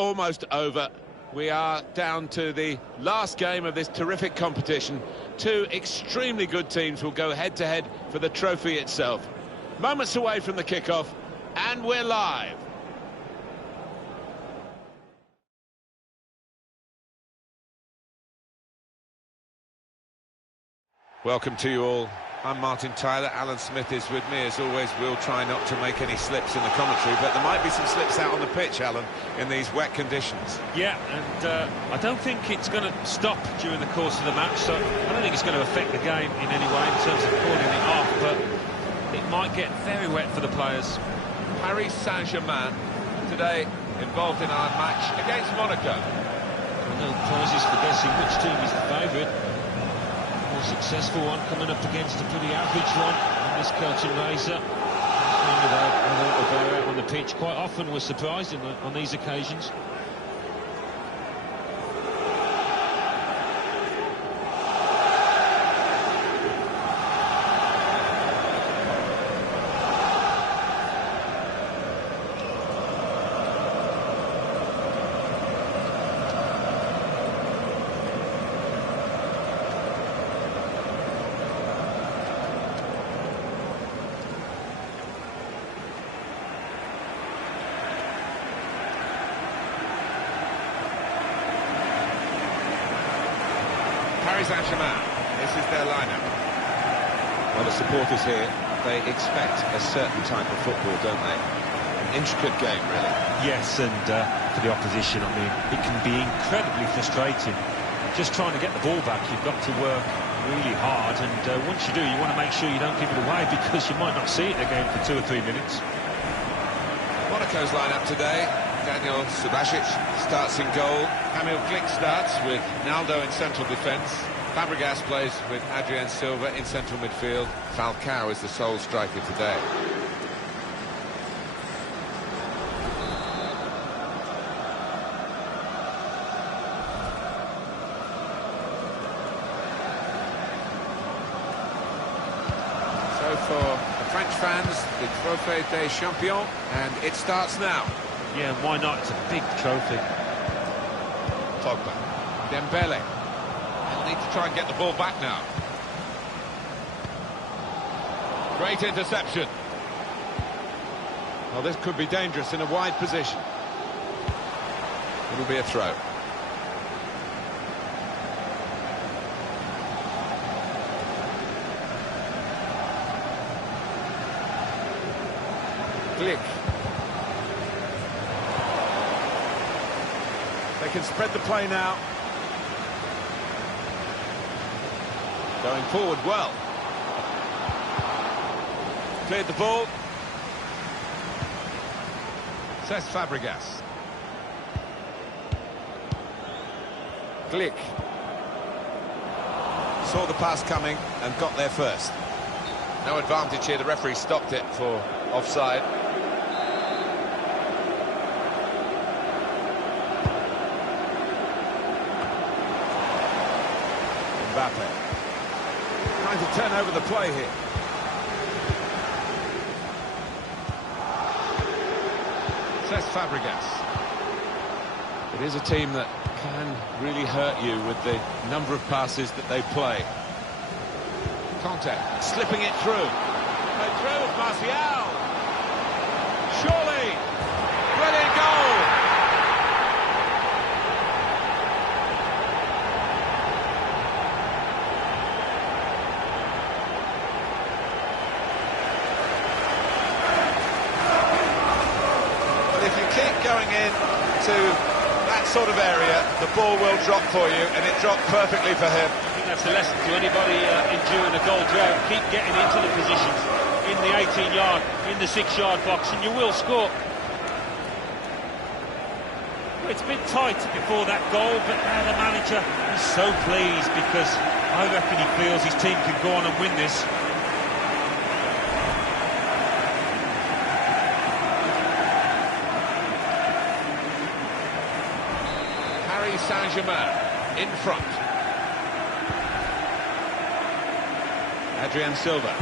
almost over. We are down to the last game of this terrific competition. Two extremely good teams will go head-to-head for the trophy itself. Moments away from the kickoff, and we're live. Welcome to you all. I'm Martin Tyler. Alan Smith is with me as always. We'll try not to make any slips in the commentary, but there might be some slips out on the pitch, Alan, in these wet conditions. Yeah, and I don't think it's going to stop during the course of the match, so I don't think it's going to affect the game in any way in terms of calling it off, but it might get very wet for the players. Paris Saint-Germain today involved in our match against Monaco. No prizes for guessing which team is the favourite. Successful one coming up against a pretty average one in this curtain raiser. They're out on the pitch. Quite often we're surprised on these occasions. Paris Saint-Germain, this is their lineup. Well, the supporters here, they expect a certain type of football, don't they? An intricate game, really. Yes, and for the opposition, I mean, it can be incredibly frustrating. Just trying to get the ball back, you've got to work really hard, and once you do, you want to make sure you don't give it away, because you might not see it again for 2 or 3 minutes. Monaco's lineup today. Daniel Subasic starts in goal. Kamil Glik starts with Naldo in central defence. Fabregas plays with Adrien Silva in central midfield. Falcao is the sole striker today. So for the French fans, the Trophée des Champions, and it starts now. Yeah, why not? It's a big trophy. Pogba. Dembele. They'll need to try and get the ball back now. Great interception. Well, this could be dangerous in a wide position. It'll be a throw. Glik. They can spread the play now. Going forward well. Cleared the ball. Cesc Fabregas. Glik. Saw the pass coming and got there first. No advantage here. The referee stopped it for offside. Mbappe. Trying to turn over the play here. Cesc Fabregas. It is a team that can really hurt you with the number of passes that they play. Conte slipping it through. Played through with Martial. Surely. Brilliant goal. If you keep going in to that sort of area, the ball will drop for you, and it dropped perfectly for him. I think that's a lesson to anybody enduring a goal drought. Keep getting into the positions, in the 18-yard, in the 6-yard box, and you will score. It's been tight before that goal, but now the manager is so pleased, because I reckon he feels his team can go on and win this. Paris Saint-Germain in front. Adrien Silva.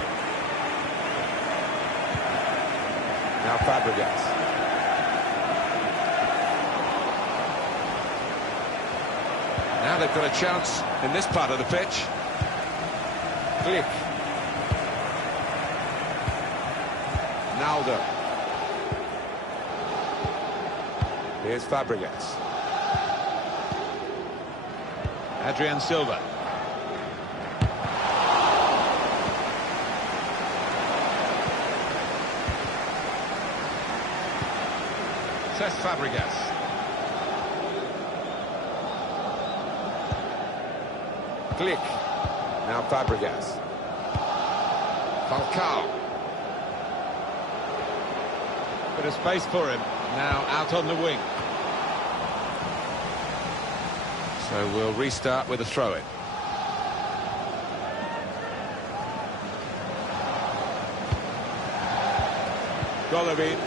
Now Fabregas. Now they've got a chance in this part of the pitch. Click. Naldo. Here's Fabregas. Adrian Silva. Cesc Fabregas. Click. Now Fabregas. Falcao. Bit of space for him. Now out on the wing. So we'll restart with a throw-in. Golovin.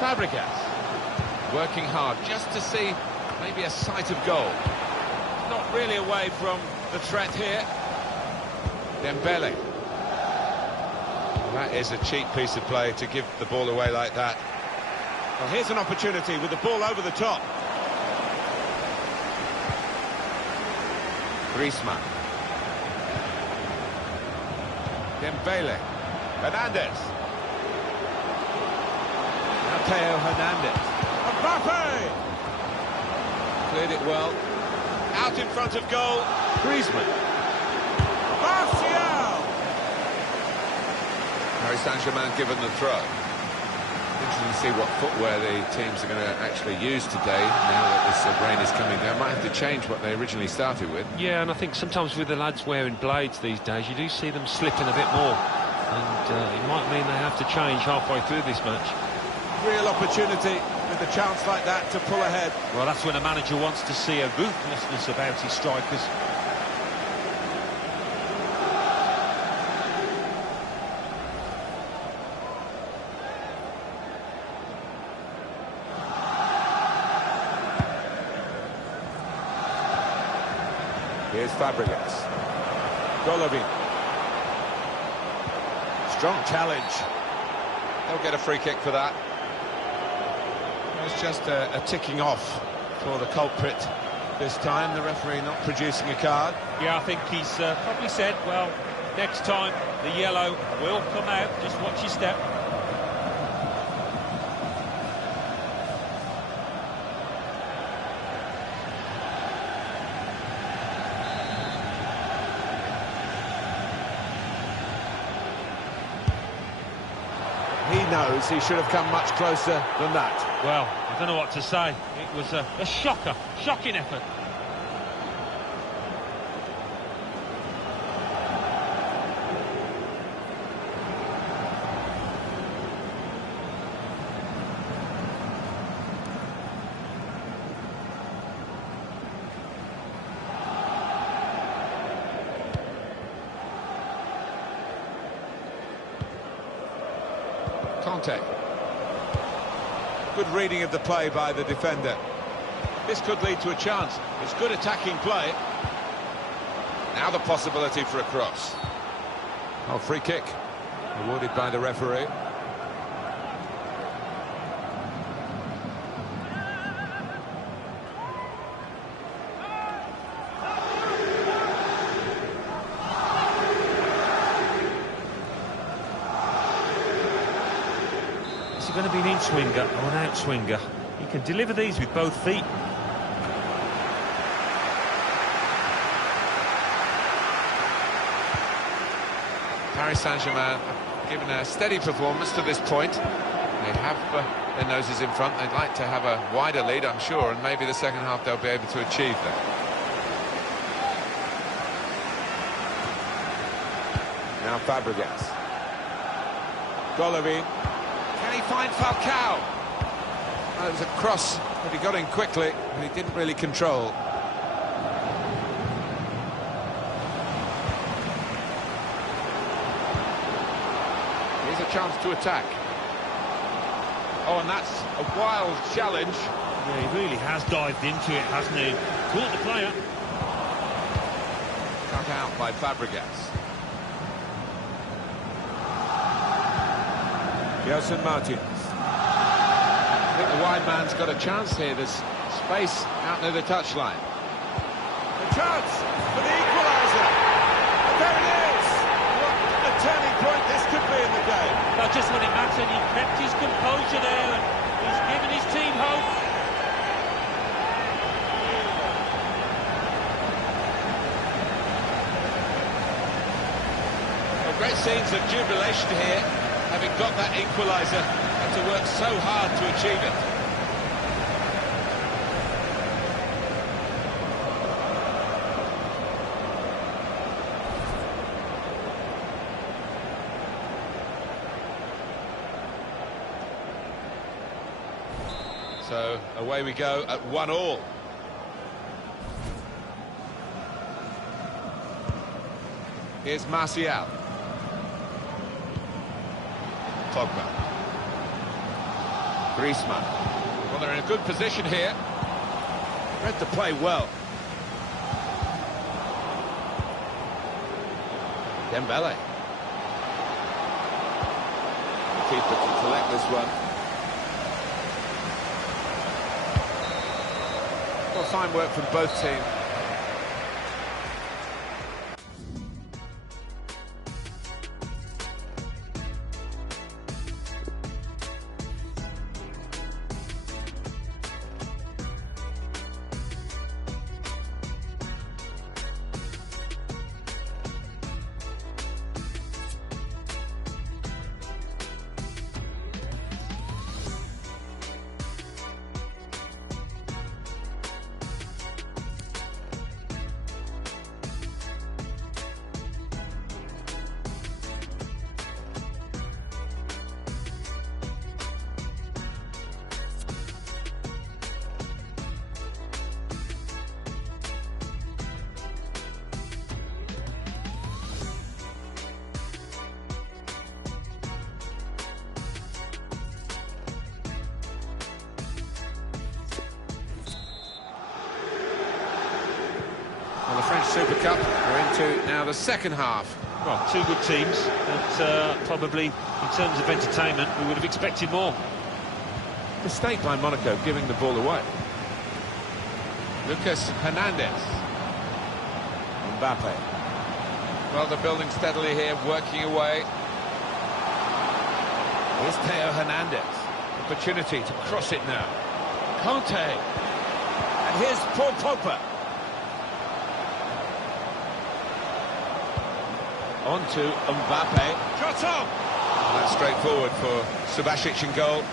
Fabregas. Working hard just to see maybe a sight of goal. Not really away from the threat here. Dembele. That is a cheap piece of play to give the ball away like that. Well, here's an opportunity with the ball over the top. Griezmann. Dembele. Hernandez. Mateo Hernandez. Mbappe! Cleared it well. Out in front of goal. Griezmann. Martial! Paris Saint-Germain given the throw. Interesting to see what footwear the teams are going to actually use today now that this rain is coming down. Might have to change what they originally started with. Yeah, and I think sometimes with the lads wearing blades these days, you do see them slipping a bit more. And it might mean they have to change halfway through this match. Real opportunity with a chance like that to pull ahead. Well, that's when a manager wants to see a ruthlessness about his strikers. Here's Fabregas. Golovin. Strong challenge. They'll get a free kick for that. It's just a ticking off for the culprit this time. The referee not producing a card. Yeah, I think he's probably said, well, next time the yellow will come out. Just watch your step. He knows he should have come much closer than that. Well, I don't know what to say. It was a shocker, shocking effort. Conte. Good reading of the play by the defender. This could lead to a chance. It's good attacking play. Now the possibility for a cross. Oh, free kick awarded by the referee. Is he going to be an in-swinger or an out-swinger? He can deliver these with both feet. Paris Saint-Germain have given a steady performance to this point. They have their noses in front. They'd like to have a wider lead, I'm sure, and maybe the second half they'll be able to achieve that. Now Fabregas. Golovin. Can he find Falcao? Well, it was a cross, but he got in quickly, and he didn't really control. Here's a chance to attack. Oh, and that's a wild challenge. Yeah, he really has dived into it, hasn't he? Caught the player. Cut out by Fabregas. Gelson Martins. I think the wide man's got a chance here. There's space out near the touchline. chance for the equaliser. And there it is. What a turning point this could be in the game. Well, just when it mattered, he kept his composure there, and he's given his team hope. Well, great scenes of jubilation here, having got that equaliser, had to work so hard to achieve it. So away we go at 1-1. Here's Martial. Pogba. Griezmann. Well, they're in a good position here. Read the play well. Dembele. The keeper can collect this one. Well, fine work from both teams. Well, the French Super Cup, we're into now the second half. Well, two good teams, but probably in terms of entertainment, we would have expected more. Mistake by Monaco, giving the ball away. Lucas Hernandez. Mbappe. Well, they're building steadily here, working away. Here's Theo Hernandez. Opportunity to cross it now. Conte. And here's Paul Pogba. On to Mbappe. Shot on! That's straightforward for Subasic in goal.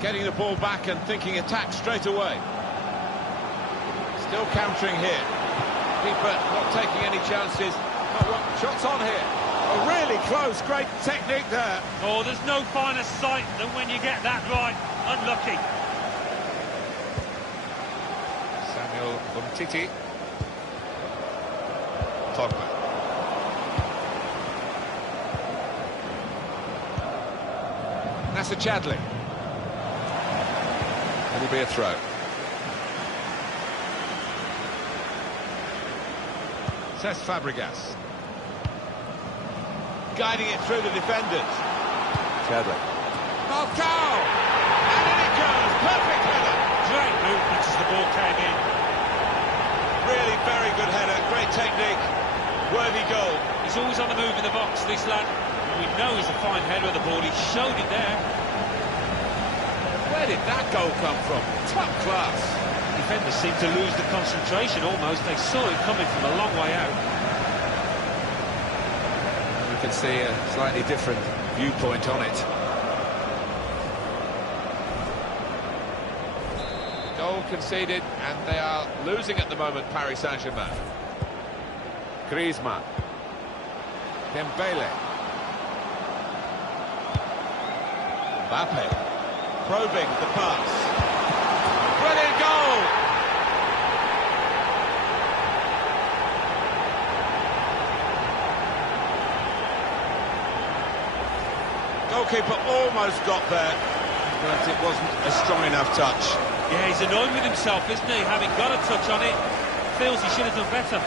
Getting the ball back and thinking attack straight away. Still countering here. Keeper not taking any chances. Shots on here. Oh, really close. Great technique there. Oh, there's no finer sight than when you get that right. Unlucky. Samuel Umtiti. Pogba. Nasser Chadli. It'll be a throw. Cesc Fabregas. Guiding it through the defenders. Chadli. Falcao! And in it goes. Perfect header. Great movement as the ball came in. Really very good header, great technique, worthy goal. He's always on the move in the box, this lad. We know he's a fine header of the ball, he showed it there. Where did that goal come from? Top class. Defenders seem to lose the concentration almost, they saw it coming from a long way out. You can see a slightly different viewpoint on it. Goal conceded, and they are losing at the moment, Paris Saint-Germain. Griezmann. Dembele. Mbappe. Probing the pass. Brilliant goal! Goalkeeper almost got there, but it wasn't a strong enough touch. Yeah, he's annoyed with himself, isn't he? Having got a touch on it, feels he should have done better.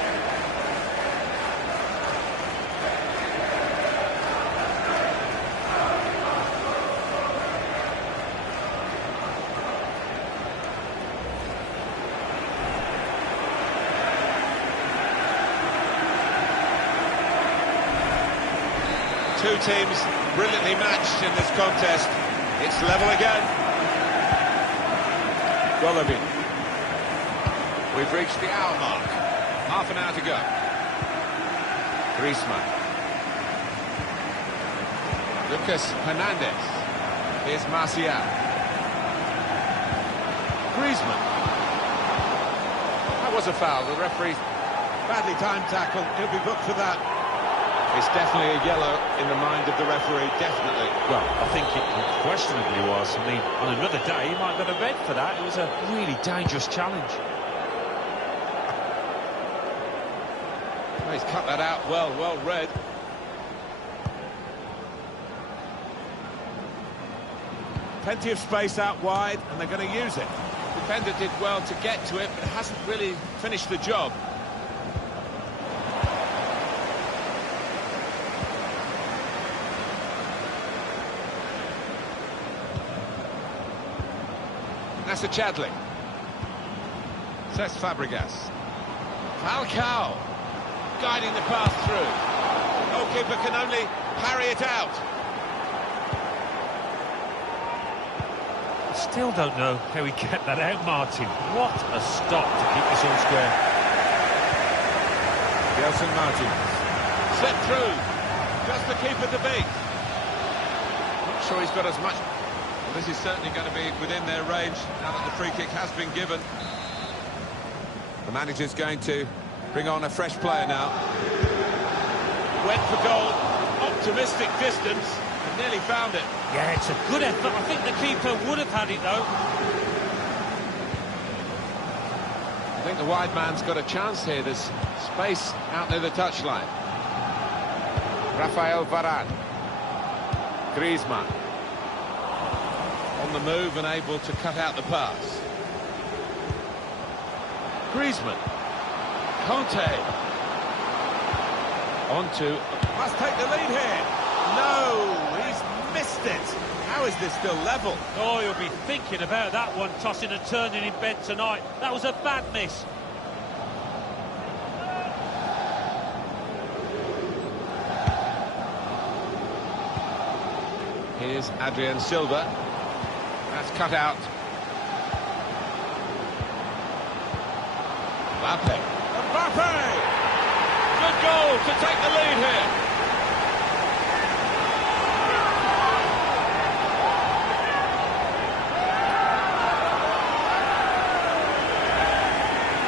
teams brilliantly matched in this contest. It's level again. Golovin. We've reached the hour mark. Half an hour to go. Griezmann. Lucas Hernandez. Here's Martial. Griezmann. That was a foul. The referee's badly timed tackle. He'll be booked for that. It's definitely a yellow in the mind of the referee, definitely. Well, I think it unquestionably was. I mean, on another day, he might have got a red for that. It was a really dangerous challenge. Oh, he's cut that out well read. Plenty of space out wide, and they're going to use it. The defender did well to get to it, but hasn't really finished the job. That's a Chadley. Cesc Fabregas. Falcao guiding the path through. Goalkeeper can only parry it out. Still don't know how he kept that out, Martin. What a stop to keep this all square. Gelson Martins. Slipped through. Just the keeper to beat. Not sure he's got as much. Well, this is certainly going to be within their range now that the free kick has been given. The manager's going to bring on a fresh player now. Went for goal, optimistic distance, and nearly found it. Yeah, it's a good effort. I think the keeper would have had it, though. I think the wide man's got a chance here. There's space out near the touchline. Rafael Varane. Griezmann. On the move and able to cut out the pass. Griezmann. Conte. Must take the lead here. No, he's missed it. How is this still level? Oh, you'll be thinking about that one, tossing and turning in bed tonight. That was a bad miss. Here's Adrien Silva. That's cut out. Mbappe! Good goal to take the lead here.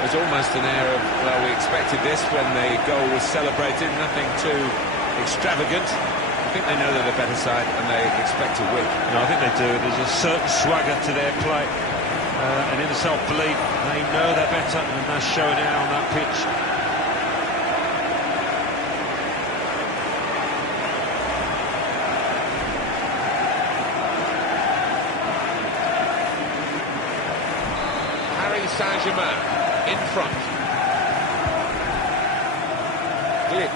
There's almost an air of, well, we expected this when the goal was celebrated, nothing too extravagant. I think they know they're the better side and they expect to win. No, I think they do. There's a certain swagger to their play and inner self-belief. They know they're better and they're showing it out on that pitch. Saint-Germain in front. Glick.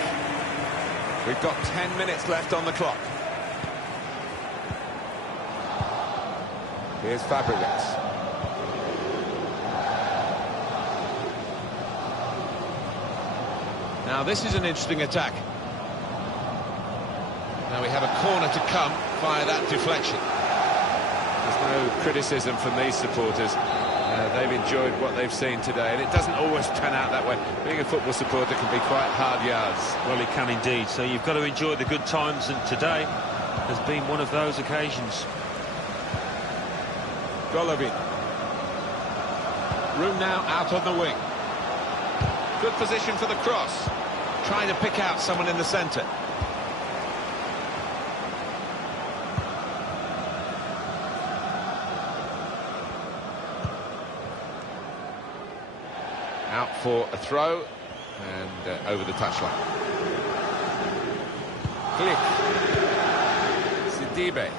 We've got 10 minutes left on the clock. Here's Fabregas. Now this is an interesting attack. Now we have a corner to come via that deflection. There's no criticism from these supporters. They've enjoyed what they've seen today, and it doesn't always turn out that way. Being a football supporter can be quite hard yards. Well, it can indeed, so you've got to enjoy the good times, and today has been one of those occasions. Golovin. Room now out on the wing. Good position for the cross. Trying to pick out someone in the centre. Out for a throw and over the touchline. Glick. Sidibe.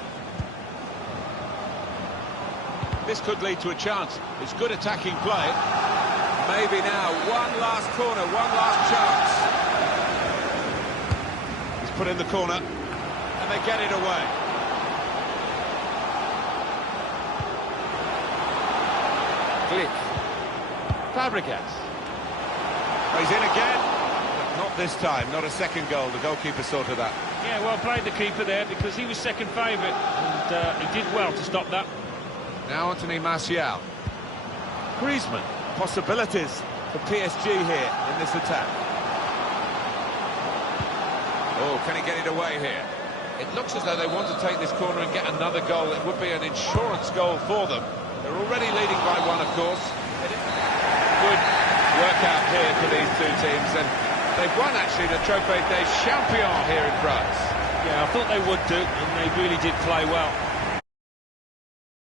This could lead to a chance. It's good attacking play. Maybe now one last corner, one last chance. He's put in the corner and they get it away. Glick. Fabregas. Oh, he's in again. The Not this time, not a second goal. The goalkeeper sorted that. Yeah, well played the keeper there, because he was second favourite, and he did well to stop that. Now Anthony Martial. Griezmann. Possibilities for PSG here in this attack. Oh, can he get it away here? It looks as though they want to take this corner and get another goal. It would be an insurance goal for them. They're already leading by one, of course. Good work out here for these two teams, and they've won, actually, the Trophée des Champions here in France. Yeah, I thought they would do, and they really did play well.